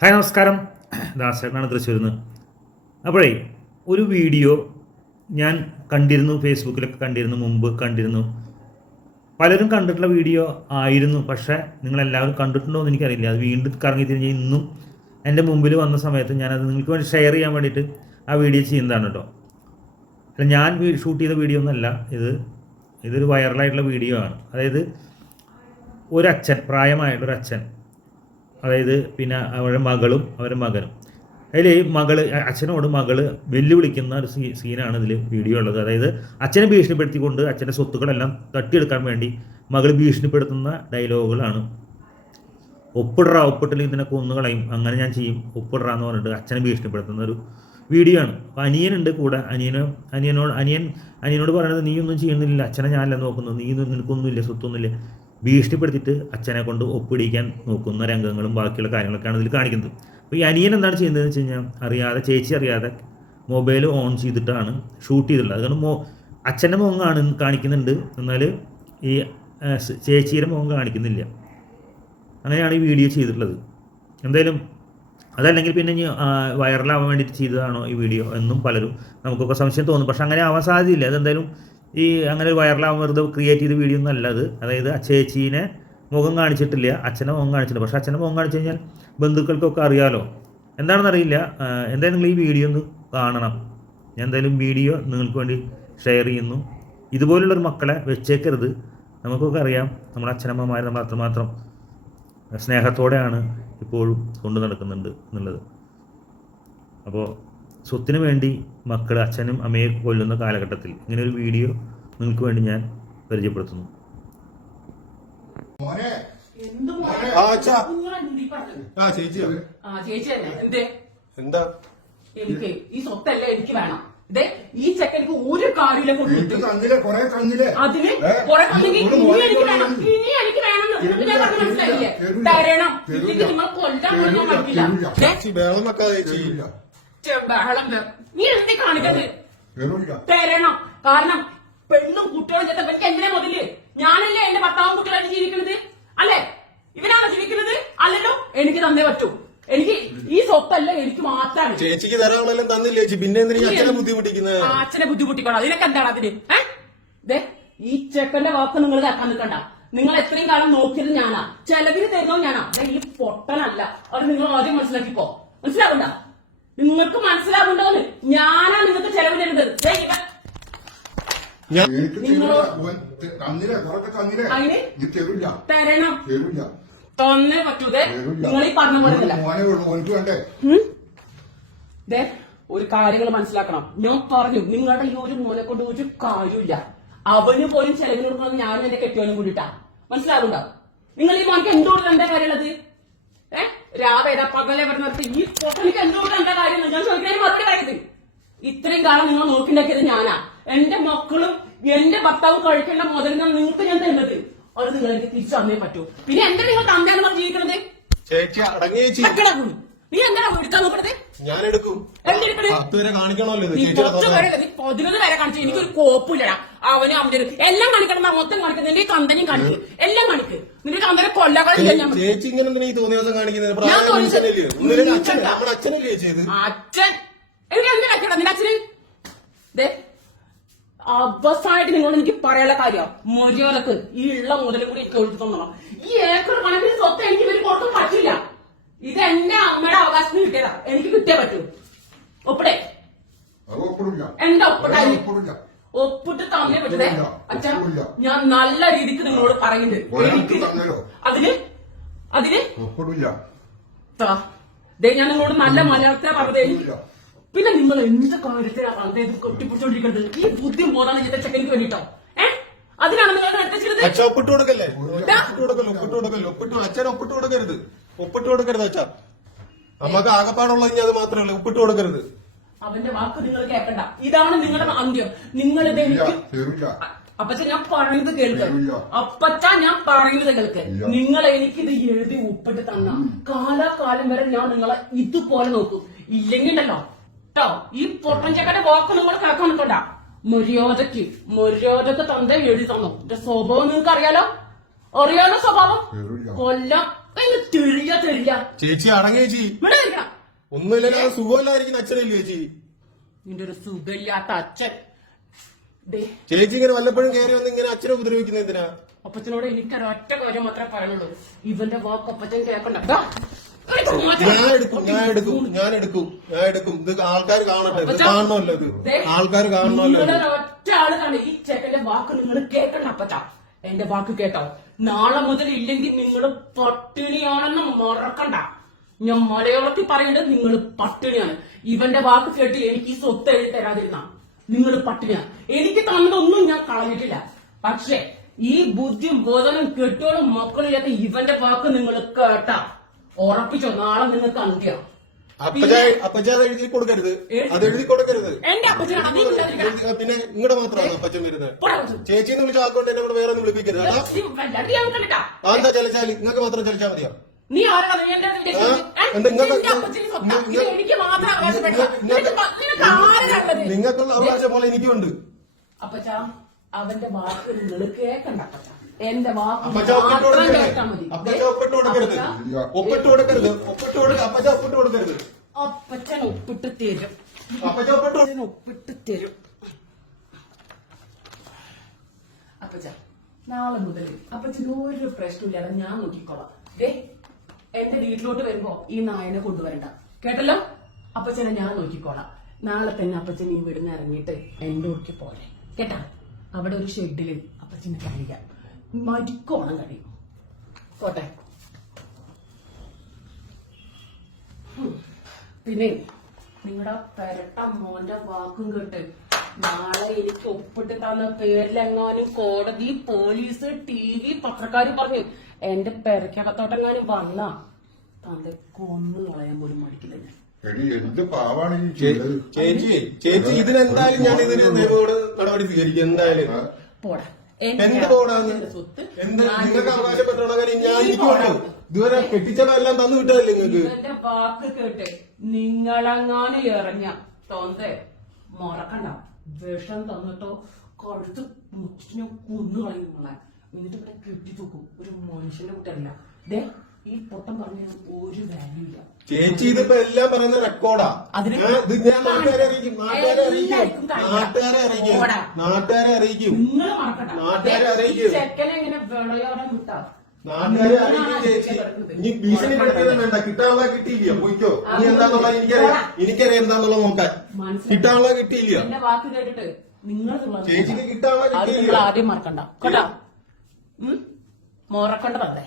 Hi നമസ്കാരം. ദാസേട്ടനാണ് തൃശ്ശൂരിൽ നിന്ന് അപ്പോഴേ ഒരു വീഡിയോ ഞാൻ കണ്ടിരുന്നു ഫേസ്ബുക്കിലൊക്കെ കണ്ടിരുന്നു മുമ്പ് കണ്ടിരുന്നു. പലരും കണ്ടിട്ടുള്ള വീഡിയോ ആയിരുന്നു പക്ഷേ നിങ്ങളെല്ലാവരും കണ്ടിട്ടുണ്ടോ എന്ന് എനിക്കറിയില്ല. അത് വീണ്ടും കറങ്ങി തിരിഞ്ഞ് ഇന്നും എന്റെ മുമ്പിൽ വന്ന സമയത്ത് ഞാനത് നിങ്ങൾക്ക് വേണ്ടി ഷെയർ ചെയ്യാൻ വേണ്ടിയിട്ട് ആ വീഡിയോ ചെയ്യുന്നതാണ് കേട്ടോ. അല്ല ഞാൻ ഷൂട്ട് ചെയ്ത വീഡിയോ ഒന്നല്ല. ഇത് ഇതൊരു വൈറലായിട്ടുള്ള വീഡിയോ ആണ്. അതായത് ഒരച്ഛൻ പ്രായമായിട്ടുള്ളൊരു അച്ഛൻ അതായത് പിന്നെ അവരുടെ മകളും അവരുടെ മകനും. അതിൽ മകൾ അച്ഛനോട് മകൾ വെല്ലുവിളിക്കുന്ന ഒരു സീ സീനാണ് ഇതിൽ വീഡിയോ ഉള്ളത്. അതായത് അച്ഛനെ ഭീഷണിപ്പെടുത്തിക്കൊണ്ട് അച്ഛന്റെ സ്വത്തുക്കളെല്ലാം തട്ടിയെടുക്കാൻ വേണ്ടി മകൾ ഭീഷണിപ്പെടുത്തുന്ന ഡയലോഗുകളാണ്. ഒപ്പിടറ ഒപ്പിട്ടില്ലെങ്കിൽ ഇതിനെ കൊന്നുകളയും അങ്ങനെ ഞാൻ ചെയ്യും. ഒപ്പിടറ എന്ന് പറഞ്ഞിട്ട് അച്ഛനെ ഭീഷണിപ്പെടുത്തുന്ന ഒരു വീഡിയോ ആണ് അപ്പോൾ അനിയനുണ്ട് കൂടെ. അനിയനോ അനിയനോട് അനിയൻ അനിയനോട് പറയുന്നത് നീ ഒന്നും ചെയ്യുന്നില്ല. അച്ഛനെ ഞാനല്ല നോക്കുന്നത്. നീ നിനക്കൊന്നുമില്ല സ്വത്തൊന്നുമില്ല. ഭീഷണിപ്പെടുത്തിയിട്ട് അച്ഛനെ കൊണ്ട് ഒപ്പിടിക്കാൻ നോക്കുന്ന രംഗങ്ങളും ബാക്കിയുള്ള കാര്യങ്ങളൊക്കെയാണ് ഇതിൽ കാണിക്കുന്നത്. അപ്പോൾ ഈ അനിയൻ എന്താണ് ചെയ്യുന്നതെന്ന് വെച്ച് കഴിഞ്ഞാൽ അറിയാതെ ചേച്ചി അറിയാതെ മൊബൈൽ ഓൺ ചെയ്തിട്ടാണ് ഷൂട്ട് ചെയ്തിട്ടുള്ളത്. അതുകൊണ്ട് മോ അച്ഛന്റെ മുഖം കാണു കാണിക്കുന്നുണ്ട്. എന്നാൽ ഈ ചേച്ചിയുടെ മുഖം കാണിക്കുന്നില്ല. അങ്ങനെയാണ് ഈ വീഡിയോ ചെയ്തിട്ടുള്ളത്. എന്തായാലും അതല്ലെങ്കിൽ പിന്നെ ഇനി വൈറലാവാൻ വേണ്ടിയിട്ട് ചെയ്തതാണോ ഈ വീഡിയോ എന്നും പലരും നമുക്കൊക്കെ സംശയം തോന്നും. പക്ഷെ അങ്ങനെ ആവാൻ സാധ്യതയില്ല. അതെന്തായാലും ഈ അങ്ങനെ ഒരു വൈറലാകുമ്പോൾ വെറുതെ ക്രിയേറ്റ് ചെയ്ത വീഡിയോ ഒന്നും അല്ലത് അതായത് ആ മുഖം കാണിച്ചിട്ടില്ല അച്ഛനെ മുഖം കാണിച്ചിട്ടില്ല പക്ഷേ അച്ഛനെ മുഖം കാണിച്ചു കഴിഞ്ഞാൽ ബന്ധുക്കൾക്കൊക്കെ അറിയാലോ. എന്താണെന്ന് അറിയില്ല. ആ, എന്തായാലും നിങ്ങൾ ഈ വീഡിയോ ഒന്ന് കാണണം. ഞാൻ എന്തായാലും വീഡിയോ നിങ്ങൾക്ക് വേണ്ടി ഷെയർ ചെയ്യുന്നു. ഇതുപോലുള്ളൊരു മക്കളെ വെച്ചേക്കരുത്. നമുക്കൊക്കെ അറിയാം നമ്മുടെ അച്ഛനമ്മമാർ നമ്മൾ അത്രമാത്രം സ്നേഹത്തോടെയാണ് ഇപ്പോഴും കൊണ്ടു നടക്കുന്നുണ്ട് എന്നുള്ളത്. അപ്പോൾ സ്വത്തിന് വേണ്ടി മക്കൾ അച്ഛനും അമ്മയെ കൊല്ലുന്ന കാലഘട്ടത്തിൽ ഇങ്ങനെ ഒരു വീഡിയോ നിങ്ങൾക്ക് വേണ്ടി ഞാൻ പരിചയപ്പെടുത്തുന്നു. എന്തേ എനിക്ക് ഈ സ്വത്തല്ല എനിക്ക് വേണം. ഇതേ ഈ ചെക്കനിക്ക് ഒരു കാര്യമില്ല ഇത് കൊണ്ടിട്ട് തന്നില്ലേ കൊറേ തന്നില്ലേ അതിന്? കുറെ ഒരു ഇനി എനിക്ക് വേണം. ഇനി എനിക്ക് വേണം തരൂല, ഞാൻ പറഞ്ഞ മനസ്സിലായില്ലേ? തരണം. നിങ്ങൾ കൊല്ലാൻ പറ്റില്ല ബഹളം നീ എന്തി കാണിക്കത് തരണം. കാരണം പെണ്ണും കുട്ടികളും ചേർത്ത എനിക്ക് എന്തിനാ മുതൽ? ഞാനല്ലേ എന്റെ ഭർത്താവും കുട്ടികളായിട്ട് ജീവിക്കുന്നത് അല്ലേ? ഇവനാണ് ജീവിക്കുന്നത് അല്ലല്ലോ? എനിക്ക് തന്നേ പറ്റൂ. എനിക്ക് ഈ സ്വത്തല്ല എനിക്ക് മാത്രമാണ് ചേച്ചിക്ക് തരാനുള്ളതെല്ലാം തന്നില്ലേ ചേച്ചി? പിന്നെ അച്ഛനെ ബുദ്ധിമുട്ടിക്കുന്നത് അച്ഛനെ ബുദ്ധിമുട്ടിക്കണം? അതിനൊക്കെ എന്താണ് അതിന്? ഏ? ഈ ചെക്കന്റെ വാക്ക് നിങ്ങൾ കേൾക്കാൻ നിൽക്കണ്ട. നിങ്ങൾ എത്രയും കാലം നോക്കിയത് ഞാനാ. ചെലവിന് തരുന്നോ ഞാനാ. ഈ പൊട്ടനല്ല. അത് നിങ്ങൾ ആദ്യം മനസ്സിലാക്കിക്കോ. മനസ്സിലാവണ്ട? നിങ്ങൾക്ക് മനസ്സിലാവുണ്ടോന്ന് ഞാനാ നിങ്ങൾക്ക് ചെലവ് തരുന്നത് ദേ ഇവൻ. ഞാൻ എനിക്ക് നിങ്ങളോ? തരൂല. ഓൻ ത- തന്നില്ലേ? കുറൊക്കെ തന്നില്ലേ? അതിന്? ഇത് തരൂല തരണം. തരൂല തൊന്നേ പറ്റൂതേ തരൂല നിങ്ങൾ ഈ പറഞ്ഞ പോലെ ഒരു കാര്യങ്ങൾ മനസ്സിലാക്കണം. ഞാൻ പറഞ്ഞു നിങ്ങളുടെ ഈ ഒരു മോനെ കൊണ്ട് ഒരു കാര്യമില്ല അവന് പോലും ചെലവിന് കൊടുക്കണം ഞാനും എന്റെ കെട്ടിയോനും കൂടിട്ടാ മനസ്സിലാകുണ്ടോ നിങ്ങൾ ഈ മോനക്ക് എന്തുകൊണ്ട് എന്താ കാര്യമുള്ളത്? ഏ പകലെ പകലെ നിർത്തി ഈ പൊട്ടലിക്ക് എന്തുകൊണ്ട് എന്താ കാര്യം ഞാൻ ചോദിക്കാൻ മറുപടി പറയത് ഇത്രയും കാലം നിങ്ങൾ നോക്കിണ്ടാക്കിയത് ഞാനാ. എന്റെ മക്കളും എന്റെ ഭർത്താവും കഴിക്കേണ്ട മുതലിനാണ് നിങ്ങൾക്ക് ഞാൻ തരുന്നത്. അത് നിങ്ങൾ എനിക്ക് തിരിച്ചു തന്നേ പറ്റൂ. പിന്നെ എന്താ നിങ്ങൾ തന്നെയാണ് ജീവിക്കണത്? ചേച്ചി അടങ്ങി ചേച്ചി. നീ എന്താണ് എടുക്കാൻ നോക്കണത് ഞാൻ എടുക്കും. വരെ കാണിക്കണമല്ലോ ഇത് പതിനൊന്ന് പേരെ കാണിച്ചു എനിക്കൊരു കോപ്പില്ലടാ അവനും അവന്റെ എല്ലാം കാണിക്കണം മൊത്തം കാണിക്കണം നിന്റെ കമ്പനിയും കാണിക്കും. എല്ലാം കാണിക്കും. നിന്റെ കന്തനെ കൊല്ലകളില്ല ഞാൻ ചേച്ചി ഇങ്ങനെ എന്തിനാ ഈ തോന്നിയ ദിവസം കാണിക്കുന്നത് അച്ഛൻ അച്ഛനല്ലേ എനിക്ക് എന്തിനാ നിന്റെ അച്ഛന്? ദേ അവസാനമായിട്ട് നിങ്ങളോട് എനിക്ക് പറയാനുള്ള കാര്യം? മര്യാദയ്ക്ക് ഈ ഉള്ള മുതലും കൂടി എനിക്ക് ഒഴിച്ചു ഈ ഏക്കർ കണക്കിന് സ്വത്ത് എനിക്ക് ഇവർ കൊടുക്കാൻ പറ്റില്ല ഇത് എന്റെ അമ്മയുടെ അവകാശത്തിന് കിട്ടിയതാ. എനിക്ക് കിട്ടിയേ പറ്റൂ. ഒപ്പിടെ. എന്താ ഒപ്പിടാൻ? ഒപ്പിട്ട് തന്നെ പറ്റതേ അച്ഛൻ ഞാൻ നല്ല രീതിക്ക് നിങ്ങളോട് പറയുന്നുണ്ട് എനിക്ക്. അതിന് അതിന് ദേ ഞാൻ നിങ്ങളോട് നല്ല മലയാളത്തിലാ പറഞ്ഞത്. പിന്നെ നിങ്ങൾ എന്ത് കാര്യത്തിലാ പറഞ്ഞത്? കൊട്ടിപ്പിടിച്ചോണ്ടിരിക്കുന്നത് ഈ ബുദ്ധി ബോധാണ് ഇതിന്റെ ചെക്കനിക്ക് വേണ്ടിട്ടോ. അതിനാണ് നിങ്ങൾ അച്ഛൻ ഒപ്പിട്ട് കൊടുക്കല്ലേ? ഒപ്പിട്ട് കൊടുക്കല്ലേ? ഒപ്പിട്ട് കൊടുക്കല്ലേ? ഒപ്പിട്ട് കൊടു- അച്ഛൻ ഒപ്പിട്ട് കൊടുക്കരുത്. ഒപ്പിട്ട് കൊടുക്കരുത് അച്ഛാ. നമുക്ക് ആകപ്പാടുള്ളത് ഇനി അത് ഉള്ളൂ. ഒപ്പിട്ട് കൊടുക്കരുത്. അവന്റെ വാക്ക് നിങ്ങൾ കേൾക്കണ്ട. ഇതാണ് നിങ്ങളുടെ അന്ത്യം. നിങ്ങൾ ഇത് എനിക്ക് അപ്പച്ച ഞാൻ പറയുന്നത് കേൾക്ക്. അപ്പച്ച ഞാൻ പറയുന്നത് കേൾക്ക്. നിങ്ങൾ എനിക്കിത് എഴുതി ഒപ്പിട്ട് തന്ന കാലാകാലം വരെ ഞാൻ നിങ്ങളെ ഇതുപോലെ നോക്കും. ഇല്ലെങ്കിൽ ഉണ്ടല്ലോ കേട്ടോ ഈ പൊട്ടൻ ചെക്കന്റെ വാക്ക് നമ്മൾ കേൾക്കാൻ നിൽക്കണ്ട. മര്യാദയ്ക്ക് മര്യാദയ്ക്ക് തന്ത എഴുതി തന്നു. എന്റെ സ്വഭാവം നിങ്ങൾക്ക് അറിയാലോ അറിയാലോ സ്വഭാവം കൊല്ലം ചേച്ചി അടങ്ങി ചേച്ചി. ഇവിടെ അച്ഛനല്ലേ സുഖമില്ലായിരിക്കുന്ന അച്ഛനില്ലേ ചേച്ചി? നിന്റെ ഒരു സുഖമില്ലാത്ത അച്ഛൻ. ദേ ചേച്ചി ഇങ്ങനെ വല്ലപ്പോഴും കയറി വന്ന് ഇങ്ങനെ അച്ഛനെ ഉപദ്രവിക്കുന്നത് എന്തിനാ? അപ്പച്ചനോട് എനിക്കൊരൊറ്റ കാര്യം മാത്രമേ പറയാനുള്ളൂ. ഇവന്റെ വാക്ക് അപ്പച്ചൻ കേൾക്കണ്ട. ദാ. ഞാൻ എടുക്കും ഞാൻ എടുക്കും ഞാൻ എടുക്കും ഞാൻ എടുക്കും. ഇത് ആൾക്കാർ കാണട്ടെ ഇത് കാണണമല്ലോ ഇത്. ദേ, ആൾക്കാർ കാണണമല്ലോ ഇത്. നിങ്ങളുടെ ഒറ്റ ആൾ കാണും ഈ ചേട്ടന്റെ വാക്ക് നിങ്ങൾ കേൾക്കണം അപ്പച്ച. എന്റെ വാക്ക് കേട്ടോ. നാളെ മുതൽ ഇല്ലെങ്കിൽ നിങ്ങൾ പട്ടിണിയാണെന്ന് മറക്കണ്ട. ഞാൻ മലയാളത്തിൽ പറയുന്നത് നിങ്ങൾ പട്ടിണിയാണ്. ഇവന്റെ വാക്ക് കേട്ട് എനിക്ക് ഈ സ്വത്ത് എഴുതി തരാതിരുന്ന. നിങ്ങൾ പട്ടിണിയാണ്. എനിക്ക് തന്നതൊന്നും ഞാൻ കളഞ്ഞിട്ടില്ല. പക്ഷേ ഈ ബുദ്ധിയും ബോധനം കെട്ടോളും മക്കളില്ലാത്ത ഇവന്റെ വാക്ക് നിങ്ങൾ കേട്ടാ. ഉറപ്പിച്ചോ നാളെ നിങ്ങൾക്ക് അന്ത്യ. അപ്പച്ച അപ്പച്ച എഴുതി കൊടുക്കരുത്. അത് എഴുതി കൊടുക്കരുത്. പിന്നെ ഇങ്ങോട്ട് മാത്രമാണ് അപ്പച്ചൻ വരുന്നത്. അപ്പച്ചൻ. ചേച്ചി എന്ന് വിളിച്ച ആക്കൊണ്ട് എന്നെ വേറെ ഒന്നും വിളിപ്പിക്കരുത് എന്താ ചലിച്ചാൽ? നിങ്ങൾക്ക് മാത്രം ചലിച്ചാൽ മതിയോ? നീ? നിങ്ങൾക്കുള്ള അവകാശം പോലെ എനിക്കുണ്ട് അപ്പച്ചാ അവന്റെ വാക്കുകൾ നിങ്ങൾ കേൾക്കണ്ട. എന്റെ വാക്ക് മാത്രം കേട്ടാ മതി. അപ്പച്ചൻ ഒപ്പിട്ട് തരും. ഒപ്പിട്ട് അപ്പച്ചൻ ഒപ്പിട്ട് തരും. അപ്പച്ച നാളെ മുതൽ അപ്പച്ചന് ഒരു പ്രശ്നമില്ലാതെ ഞാൻ നോക്കിക്കോളാം. ദേ എന്റെ വീട്ടിലോട്ട് വരുമ്പോ ഈ നായനെ കൊണ്ടുവരണ്ട. കേട്ടല്ലോ? അപ്പച്ചനെ ഞാൻ നോക്കിക്കോളാം. നാളെ തന്നെ അപ്പച്ചൻ ഈ വീടിന് ഇറങ്ങിയിട്ട് എന്റെ ഒക്കെ പോരെ. കേട്ടാ? അവിടെ ഒരു ഷെഡിൽ അപ്പച്ചന് കഴിയാം മരിക്കോണം കഴിയും. പോട്ടെ. പിന്നെ നിങ്ങളുടെ പെരട്ട മോന്റെ വാക്കും കേട്ട് നാളെ എനിക്ക് ഒപ്പിട്ട് തന്ന പേരിലെങ്ങാനും കോടതി പോലീസ് ടി വി പത്രക്കാര് പറഞ്ഞു എന്റെ പെരക്കകത്തോട്ടെങ്ങാനും വന്ന. തന്റെ കൊന്നു കളയാൻ പോലും മടിക്കില്ല ഞാൻ. എന്ത് പാവാണ് ചേച്ചി ചേച്ചി ഇതിനെന്തായാലും ഞാൻ ഇതിന് നിയമോട് നടപടി സ്വീകരിക്കും എന്തായാലും. പോടാ. എന്ത് പോടാന്ന്? എന്റെ എന്ത്? നിങ്ങൾക്ക് അവകാശപ്പെട്ടുള്ള കാര്യം ഞാൻ എനിക്കുണ്ടോ ഇതുവരെ കെട്ടിച്ചതെല്ലാം തന്നു വിട്ടതല്ലേ നിങ്ങൾക്ക് ഇവന്റെ വാക്ക് കേട്ട് നിങ്ങളെങ്ങാനും ഇറങ്ങ തോന്നേ മറക്കണ്ട. വിഷം തന്നിട്ടോ കടുത്ത് മുറ്റിനെ കൊന്നു കളയും നിങ്ങളെ എന്നിട്ട് ഇവിടെ കെട്ടി തൂക്കും ഒരു മനുഷ്യന്റെ കൂട്ടല്ല ദേ ഈ പൊട്ടം പറഞ്ഞ ഒരു വാല്യൂ ഇല്ല. ചേച്ചി ഇതിപ്പോ എല്ലാം പറയുന്ന റെക്കോർഡാ ഇത് ഞാൻ നാട്ടുകാരെ അറിയിക്കും നാട്ടുകാരെ അറിയിക്കും. നാട്ടുകാരെ അറിയിക്കും. നാട്ടുകാരെ അറിയിക്കും. നിങ്ങൾ മറക്കണ്ട. നാട്ടുകാരെ ദേ, ഈ അറിയിക്കും. ചെക്കനെ ഇങ്ങനെ വിളയോടെ വിട്ടാ നാട്ടുകാരെ അറിയിക്കും ചേച്ചി. ഇനി ഭീഷണി പഠിക്കുന്നത് വേണ്ട. കിട്ടാനുള്ള കിട്ടിയില്ല. പോയിക്കോ. ഇനി എന്താന്നുള്ള എനിക്കറിയാം. എനിക്കറിയാം എന്താന്നുള്ള നോക്കാൻ. കിട്ടാനുള്ള കിട്ടിയില്ല. എന്റെ വാക്ക് കേട്ടിട്ട് നിങ്ങൾ തുള്ളത് ചേച്ചിക്ക് കിട്ടാനുള്ള കിട്ടിയില്ല. ആദ്യം മറക്കണ്ട. കേട്ടോ? മറക്കണ്ടതല്ലേ?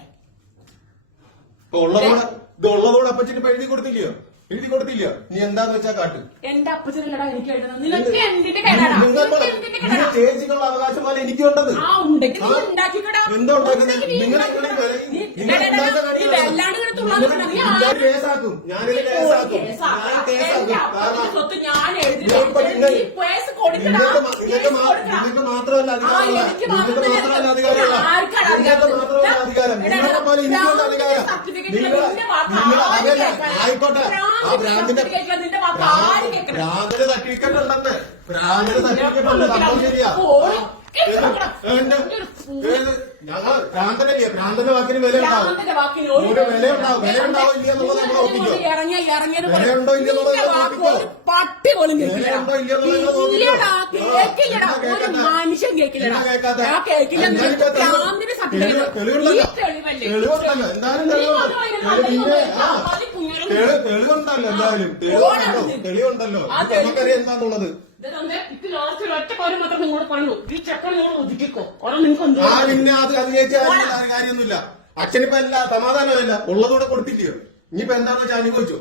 ഉള്ളതോടെ ഇത് ഉള്ളതോടെ അപ്പച്ചിട്ട് ഇപ്പൊ എഴുതി കൊടുത്തില്ലയോ? എഴുതി കൊടുത്തില്ല നീ എന്താന്ന് വെച്ചാ കാട്ട് എന്റെ അപ്പച്ചനല്ലടാ എനിക്ക് എഴുതുന്നത് നിനക്ക് എന്തിന്റെ കേടാടാ നിനക്ക് എന്തിന്റെ കേടാ ചേച്ചിക്കുള്ള അവകാശം പോലെ എനിക്കുണ്ടത് ആ ഉണ്ടെങ്കിൽ നീ ആ? ഉണ്ടാക്കിക്കടാ എന്താ ഉണ്ടാക്കുന്നത്? ഉണ്ടെങ്കിൽ നീ നിങ്ങൾ ഉണ്ടാക്കിക്കടാ. നിങ്ങൾ നീ- നിങ്ങൾ എടാ, എടാ, ഉണ്ടാക്കാൻ നീ കാണിക്കുന്നത് വല്ലാണ്ട് ഇങ്ങനെ തുള്ളാൻ. നീ ഞാൻ ആരും- കേസാക്കും ഞാനിത് കേസാക്കും. ഞാൻ കേസാക്കും എന്റെ അപ്പച്ചന്റെ കാരണം സ്വത്ത് ഞാൻ എഴുതി ഞാൻ ഇപ്പൊ. നിങ്ങൾ- നീ കേസ് കൊടുക്കടാ. നിങ്ങൾക്ക് മ- നിങ്ങൾക്ക് മാ- കൊടുക്കടാ. നിങ്ങൾക്ക് മാത്രമല്ല ആ, അധികാരമുള്ള എനിക്ക് നിങ്ങൾക്ക് മാത്രമല്ല മാത്രമല്ല അധികാരമുള്ള ആർക്കാണ് നിങ്ങൾക്ക് അധികാരം? മാത്രമല്ല അധികാരം എടാ, നിങ്ങളെ പോലെ എനിക്കുള്ള അധികാരം സർട്ടിഫിക്കറ്റ് നിങ്ങൾ നിന്റെ വാക്ക് നിങ്ങൾ ആരും അതല്ല കേൾക്കാനില്ല. ആയിക്കോട്ടെ ആ കേൾക്കില്ല. ഭ്രാന്തിന്റെ സർട്ടിഫിക്കറ്റ് ഉണ്ടെന്ന് ഭ്രാന്തിന്റെ സർട്ടിഫിക്കറ്റ് ഉണ്ട് സംഭവം ശരിയാ? ഞങ്ങൾ ഭ്രാന്തനല്ലേ ഭ്രാന്തന്റെ വാക്കിന് വില ഉണ്ടാവും ഒരു വില ഉണ്ടാവും വില ഉണ്ടാവും ഇല്ല എന്നുള്ളത് നമ്മൾ നോക്കിക്കോ ഇറങ്ങിയത് പോലെ വിലയുണ്ടോ എന്നുള്ളത് വാക്ക് നോക്കിക്കോ. പട്ടി പോലും. വിലയുണ്ടോ ഇല്ലയോ എന്നുള്ളത്? മനുഷ്യൻ കേൾക്കില്ല. തെളിവുണ്ടല്ലോ. തെളിവുണ്ടല്ലോ. എന്തായാലും തെളിവുണ്ട്. മാത്രം ആ, തെളിവുണ്ടല്ലോ എന്തായാലും. തെളിവുണ്ടല്ലോ. തെളിവുണ്ടല്ലോ. ആ ഇത് നമുക്കറിയാം എന്താന്നുള്ളത് ഇതെന്താ? ഇത് ലാസ്റ്റ് ഒരു ഒറ്റ കാര്യം മാത്രം നിങ്ങളോട് പറഞ്ഞു ഈ ചെക്കൻ നിങ്ങൾ ഒതുക്കിക്കോ അവിടെ നിങ്ങൾക്ക് എന്തോ ആ പിന്നെ അത് അത് ചേച്ചി കാര്യമൊന്നുമില്ല. അച്ഛനിപ്പോ എല്ലാ സമാധാനമല്ല. ഉള്ളതോടെ കൊടുത്തില്ലയോ ഇനിയിപ്പോ എന്താണെന്ന് വെച്ചാൽ അനുഭവിച്ചോ?